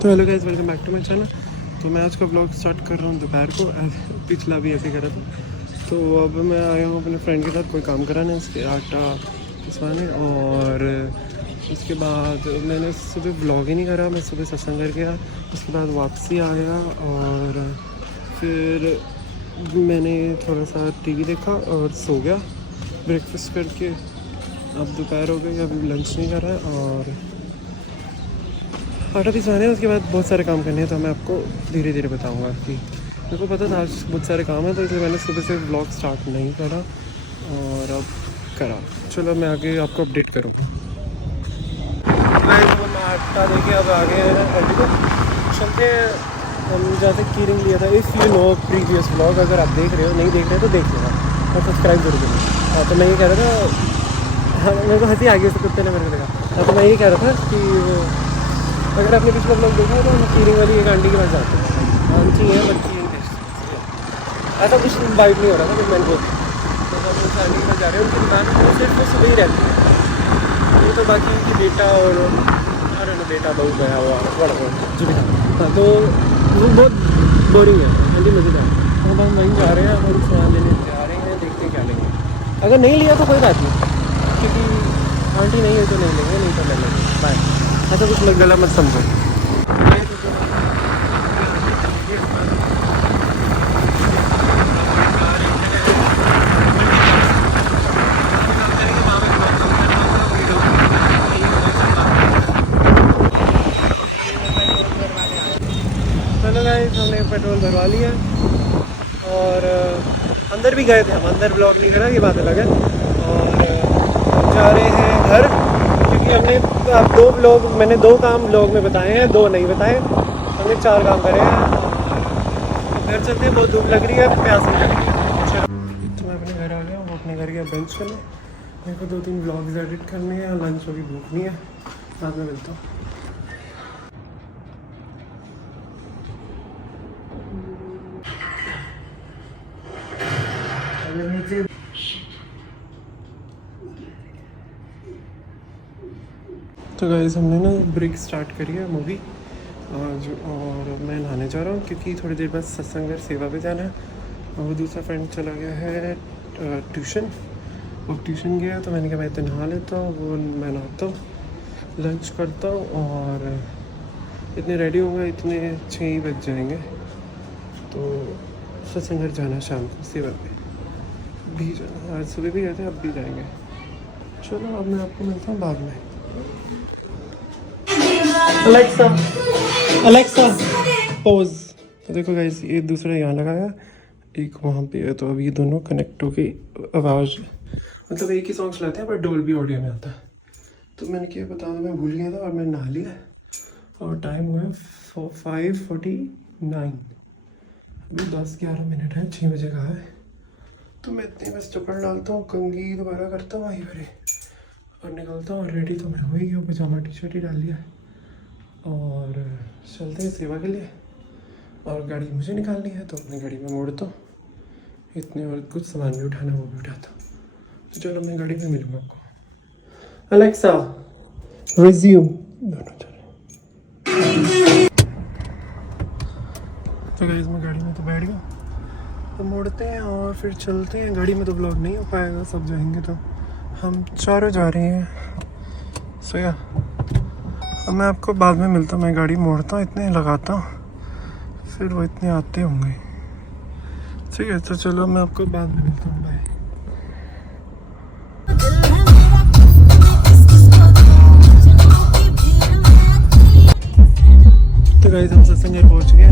तो hello guys, welcome back to my channel. तो मैं आज का ब्लॉग स्टार्ट कर रहा हूँ दोपहर को। पिछला भी ऐसे करा था। तो अब मैं आया हूँ अपने फ्रेंड के साथ कोई काम कराने, उसके आटा पिसवाने। और उसके बाद मैंने सुबह ब्लॉग ही नहीं करा। मैं सुबह सत्संग कर गया, उसके बाद वापसी आ गया और फिर मैंने थोड़ा सा टीवी देखा और सो गया ब्रेकफास्ट करके। अब दोपहर हो गई, अभी लंच नहीं करा और आटा पिसवाने हैं। उसके बाद बहुत सारे काम करने हैं, तो मैं आपको धीरे धीरे बताऊंगा कि मेरे को पता था आज बहुत सारे काम है, तो इसलिए मैंने सुबह से व्लॉग स्टार्ट नहीं करा और अब करा। चलो मैं आगे आपको अपडेट करूँगा। मैं आटा देके अब आ गए हैं अड्डे को, चलते हैं हम जहाँ से कीरिंग लिया था। If you know previous vlog, अगर आप देख रहे हो, नहीं देख रहे तो देख लेना और सब्सक्राइब जरूर करना। हाँ, तो मैं ये कह रहा था, हाँ मेरे को हंसी आ गई उस कुत्ते ने मेरे को देखा। हाँ, तो मैं ये कह रहा था कि अगर आपने पिछले ब्लॉग देखा है तो हम कीरिंग वाली एक आंटी के पास जाते हैं। आंटी है, बच्ची है, ऐसा कुछ वाइब नहीं हो रहा था कुछ मैंने बोल। तो हम उस आंटी के पास जा रहे हैं। उनकी दुकान में सिर्फ वो सुबह ही रहती है, ये तो बाकी उनकी बेटा और अरे ना बेटा बहुत गया हुआ बड़ा जी बेटा। हाँ, तो वो बहुत बोरिंग है आंटी, मज़ेदार। तो हम वहीं जा रहे हैं और सामान लेने जा रहे हैं, देखते हैं क्या लेंगे। अगर नहीं लिया तो कोई बात नहीं, क्योंकि आंटी नहीं है तो नहीं लेंगे, नहीं तो ले लेंगे। बाय। ऐसा कुछ लग गला मत समझो। हेलो गाइस, हमने पेट्रोल भरवा लिया और अंदर भी गए थे हम। अंदर ब्लॉग नहीं करा, ये बात अलग है। और जा रहे हैं घर, क्योंकि हमने अब मैंने दो काम ब्लॉग में बताए हैं, दो नहीं बताए। हमने 4 काम करे हैं और घर चलते हैं। बहुत धूप लग रही है, प्यास भी लग रही है। तो मैं अपने घर आ गया हूँ, अपने घर गया बेंच करने। मेरे को 2-3 ब्लॉग्स एडिट करने हैं, लंच अभी भूख नहीं है, बाद में मिलता हूँ। तो गाइस, हमने ना ब्रेक स्टार्ट करी है मूवी आज, और मैं नहाने जा रहा हूँ क्योंकि थोड़ी देर बाद सत्संग घर सेवा पे जाना है। और वो दूसरा फ्रेंड चला गया है ट्यूशन। वो ट्यूशन गया तो मैंने कहा मैं तो नहा लेता हूँ। वो मैं नहाता हूँ, लंच करता हूँ और इतने रेडी होंगे, इतने 6 ही बज जाएंगे। तो सत्संग घर जाना है शाम को, सेवा पे भी जाना। आज सुबह भी गए थे, अब भी जाएंगे। चलो अब मैं आपको मिलता हूँ बाद में। Alexa Alexa pose. तो देखो गाइस, ये दूसरा यहाँ लगाया, एक वहाँ पे है। तो अब ये दोनों कनेक्ट होके आवाज़, मतलब एक ही सॉन्ग चलाते हैं पर डोल्बी ऑडियो में आता है। तो मैंने क्या बता दूँ, मैं भूल गया था और मैं नहा लिया और टाइम हुआ है 5:49। अभी 10-11 मिनट है, 6 बजे का है। तो मैं इतने बस चप्पल डालता हूँ, कंघी दोबारा करता हूँ वहीं पर और निकलता हूँ। रेडी तो मैं हो ही गया, पजामा टी शर्ट ही डाल लिया और चलते हैं सेवा के लिए। और गाड़ी मुझे निकालनी है तो अपनी गाड़ी में मोड़ता हूँ इतने, और कुछ सामान भी उठाना वो भी उठाता हूँ। तो चलो मैं गाड़ी में मिलूँगा आपको। Alexa resume. दोनों चलो। तो गाइस, मैं गाड़ी में तो बैठ गया, तो मोड़ते हैं और फिर चलते हैं। गाड़ी में तो ब्लॉग नहीं हो पाएगा, सब जाएंगे तो हम चारों जा रहे हैं। सोया, अब मैं आपको बाद में मिलता हूँ। मैं गाड़ी मोड़ता हूँ, इतने लगाता हूँ, फिर वो इतने आते होंगे। ठीक है, तो चलो मैं आपको बाद में मिलता हूँ। बाय। तो गाइस, हम सत्संग घर पहुँच गए,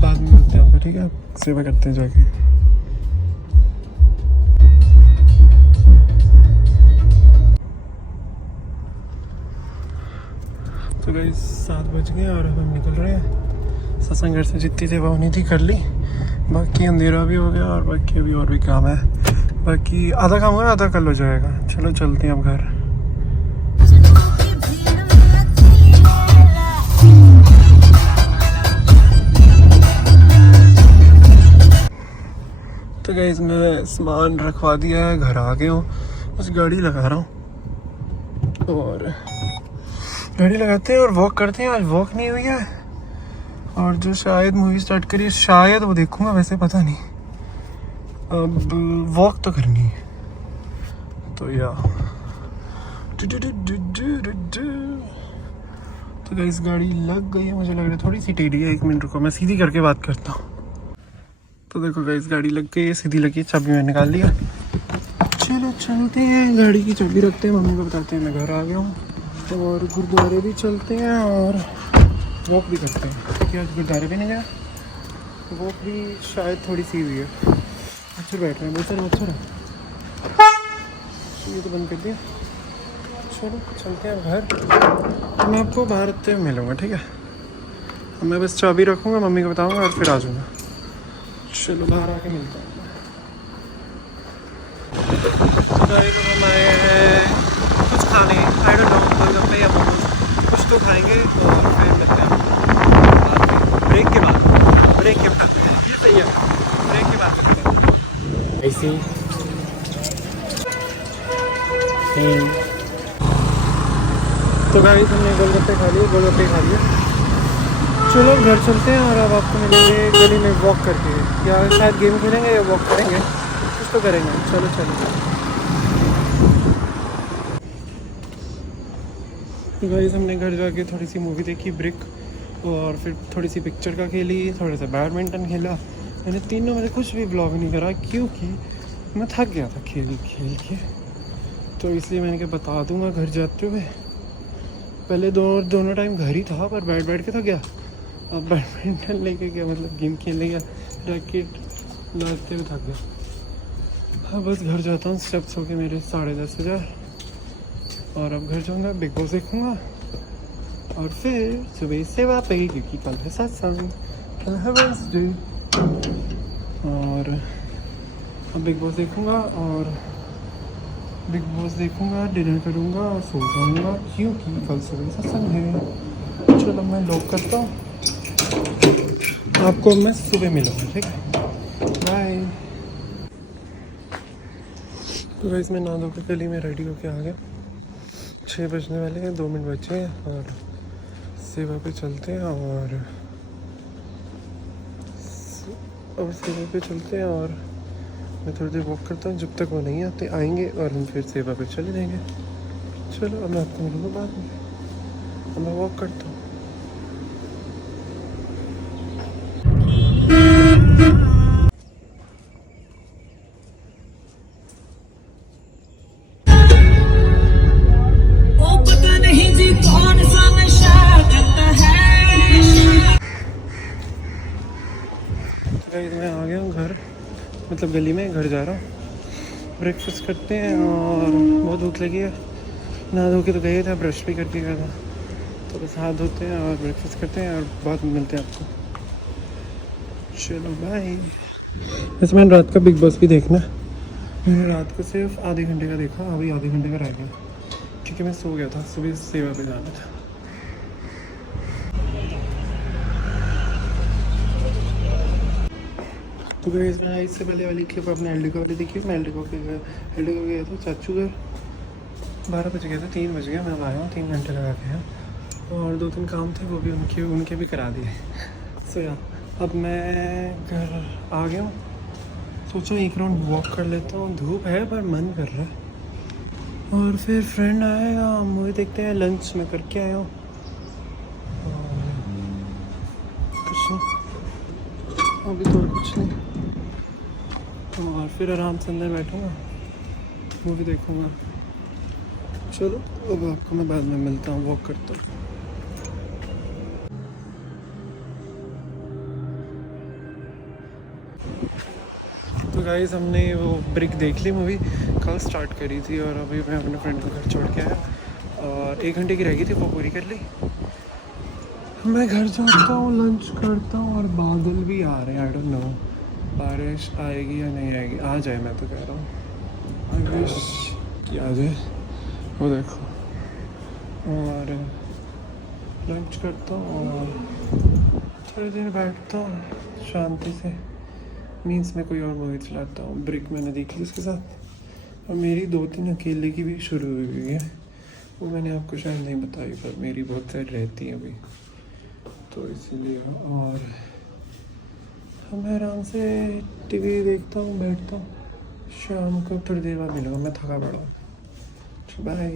बाद में मिलते हैं आपको। ठीक है, सेवा करते हैं जाके। तो गाइस 7 बज गए और अब हम निकल रहे हैं। सत्संग घर से जितनी सेवा होनी थी कर ली, बाकी अंधेरा भी हो गया और बाकी अभी और भी काम है। बाकी आधा काम हुआ, आधा कल हो जाएगा। चलो चलते हैं अब घर। तो गाइस, मैं सामान रखवा दिया है, घर आ गया हूँ, बस गाड़ी लगा रहा हूँ और गाड़ी लगाते हैं और वॉक करते हैं। आज वॉक नहीं हुई है, और जो शायद मूवी स्टार्ट करी शायद वो देखूंगा, वैसे पता नहीं। अब वॉक तो करनी है तो या तो गाइस गाड़ी लग गई है, मुझे लग रहा है थोड़ी सी टेढ़ी है। 1 मिनट रुको, मैं सीधी करके बात करता हूँ। तो देखो गाइस गाड़ी लग गई है, सीधी लगी है, चाबी मैं निकाल लिया। चलो चलते हैं, गाड़ी की चाबी रखते हैं, मम्मी को बताते हैं मैं घर आ गया हूँ। तो और गुरुद्वारे भी चलते हैं और वॉक भी करते हैं, क्योंकि आज गुरुद्वारे भी नहीं गया। वॉक भी शायद थोड़ी सी हुई है। मच्छर बैठ रहे हैं, बहुत सारे मच्छर है। ये तो बंद कर दिया। चलो चलते हैं घर, मैं आपको बाहर आते हुए मिलूँगा, ठीक है। मैं बस चाबी रखूँगा, मम्मी को बताऊँगा और फिर आ जाऊँगा। चलो बाहर आके मिलता हूँ। हम आए हैं कुछ खाने, आई डोंट नो, गोलगप्पे या मोमोज कुछ तो खाएंगे और फिर मिलते हैं आपको ब्रेक के बाद। ब्रेक के बाद ये सही है, ब्रेक के बाद मिलते हैं। ऐसी तो गाइस हमने गोलगप्पे खा लिए। चलो घर चलते हैं और अब आपको मिलेंगे गली में वॉक करके, या शायद गेम खेलेंगे या वॉक करेंगे, कुछ तो करेंगे। चलो तो गाइस हमने घर जाके थोड़ी सी मूवी देखी ब्रिक, और फिर थोड़ी सी पिक्चर का खेली, थोड़ा सा बैडमिंटन खेला। मैंने तीनों में कुछ भी ब्लॉग नहीं करा क्योंकि मैं थक गया था खेल के, तो इसलिए मैंने कहा बता दूंगा घर जाते हुए। पहले दोनों टाइम घर ही था, पर बैठ के थक गया। अब बैडमिंटन लेके गया, मतलब गेम खेलने गया, रैकेट लाते हुए थक गया। हाँ बस घर जाता हूँ, स्टेप्स हो गए मेरे 10,500, और अब घर जाऊँगा, बिग बॉस देखूँगा और फिर सुबह सेवा पे, क्योंकि कल है सत्संग, कल है वेडनेसडे। और अब बिग बॉस देखूँगा डिनर करूँगा और सो जाऊँगा, क्योंकि कल सुबह सत्संग है। चलो मैं लॉक करता हूँ, आपको मैं सुबह मिलूँगा, ठीक है, बाय। तो गाइस मैं नहा धो के गली में रेडी होके आ गया। 6 बजने वाले हैं, 2 मिनट बचे हैं, और सेवा पे चलते हैं और मैं थोड़ी देर वॉक करता हूँ, जब तक वो नहीं आएंगे और हम फिर सेवा पे चले जाएंगे। चलो अब मैं आपको मिलूँगा बाद में, अब मैं वॉक करता हूँ। मैं आ गया हूँ घर, मतलब गली में, घर जा रहा हूँ। ब्रेकफास्ट करते हैं और बहुत भूख लगी है। नहा धो के तो गए थे, ब्रश भी करके गया था, तो बस हाथ धोते हैं और ब्रेकफास्ट करते हैं और बाद में मिलते हैं आपको। चलो बाय। वैसे मैंने रात का बिग बॉस भी देखना, मैंने रात को सिर्फ आधे घंटे का देखा, अभी आधे घंटे का रह गया क्योंकि मैं सो गया था, सुबह सेवा पे जाना था। तो गाइस मैं इससे पहले वाली क्लिप अपने एल्डिको वाली देखी, मैं एल्डिको गया था चाचू घर। 12 बज गया था, 3 बज गया, मैं आया हूँ 3 घंटे लगा के, और 2-3 काम थे वो भी उनके भी करा दिए। सो या अब मैं घर आ गया हूँ, सोचा 1 राउंड वॉक कर लेता हूँ, धूप है पर मन कर रहा है। और फिर फ्रेंड आएगा, मूवी देखते हैं, लंच में करके आया हूँ, कुछ नहीं अभी तो कुछ नहीं, और फिर आराम से अंदर बैठूँगा, मूवी देखूँगा। चलो अब आपको मैं बाद में मिलता हूँ, वॉक करता हूँ। तो गाइस हमने वो ब्रिक देख ली मूवी, कल स्टार्ट करी थी, और अभी मैं अपने फ्रेंड को घर छोड़ के आया, और 1 घंटे की रह गई थी, वो पूरी कर ली। मैं घर जाता हूँ, लंच करता हूँ, और बादल भी आ रहे हैं, आई डोंट नो बारिश आएगी या नहीं आएगी। आ जाए, मैं तो कह रहा हूँ, आई विश कि आ जाए, वो देखो। और लंच करता हूँ और थोड़ी देर बैठता हूँ शांति से, मीन्स मैं कोई और मूवी चलाता हूँ। ब्रिक मैंने देख ली उसके साथ, और मेरी 2-3 अकेले की भी शुरू हुई है, वो मैंने आपको शायद नहीं बताई, पर मेरी बहुत साइड रहती है अभी, तो इसीलिए। और मैं आराम से टीवी देखता हूँ, बैठता हूँ। शाम को थोड़ी देर बाद मिलूँगा, मैं थका पड़ा हूँ। बाय।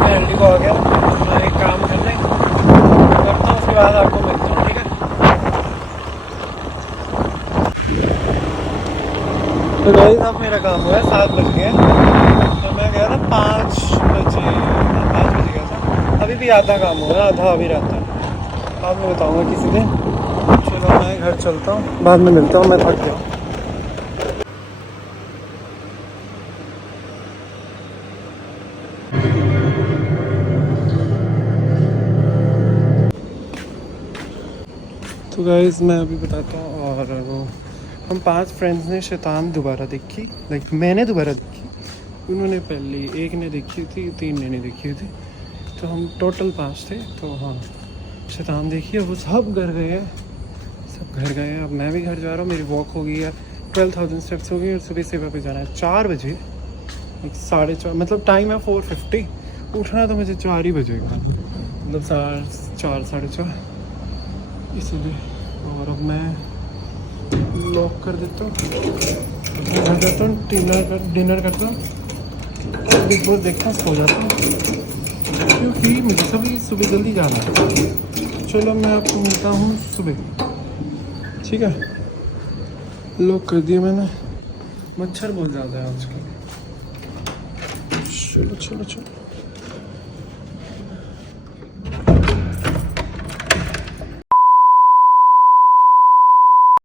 मैं एलडी को आ गया, मैं एक काम करता हूँ, उसके बाद आपको मिलता हूँ, ठीक है। तो गाइस अब मेरा काम हुआ है, 7 बज गए। तो मैं गया था 5 बजे, 5 बजे गया था। अभी भी आधा काम हुआ है, आधा अभी रहता है। बाद में बताऊँगा किसी दिन। चलो मैं घर चलता हूँ, बाद में मिलता हूँ, मैं थक गया। तो गाइस मैं अभी बताता हूँ। और वो हम 5 फ्रेंड्स ने शैतान दोबारा देखी, लाइक मैंने दोबारा देखी, उन्होंने पहले, एक ने देखी थी, 3 ने नहीं देखी थी, तो हम टोटल 5 थे। तो हाँ, शैतान देखी है, वो सब घर गए हैं, सब घर गए हैं। अब मैं भी घर जा रहा हूँ, मेरी वॉक हो गई है, 12,000 स्टेप्स हो गई। और सुबह सेवा पे जाना है 4 बजे, 4:30, मतलब टाइम है 4:50। उठना तो मुझे 4 ही बजेगा, मतलब 4, 4:30, इसीलिए। और अब मैं लॉक कर देता हूँ, मैं घर जाता हूँ, डिनर करता हूँ, बिग बॉस देखता, सो जाता हूँ, क्योंकि मुझे सभी सुबह जल्दी जाना है। चलो मैं आपको मिलता हूँ सुबह, ठीक है। लॉक कर दिया मैंने, मच्छर बहुत ज़्यादा है आजकल। चलो चलो चलो।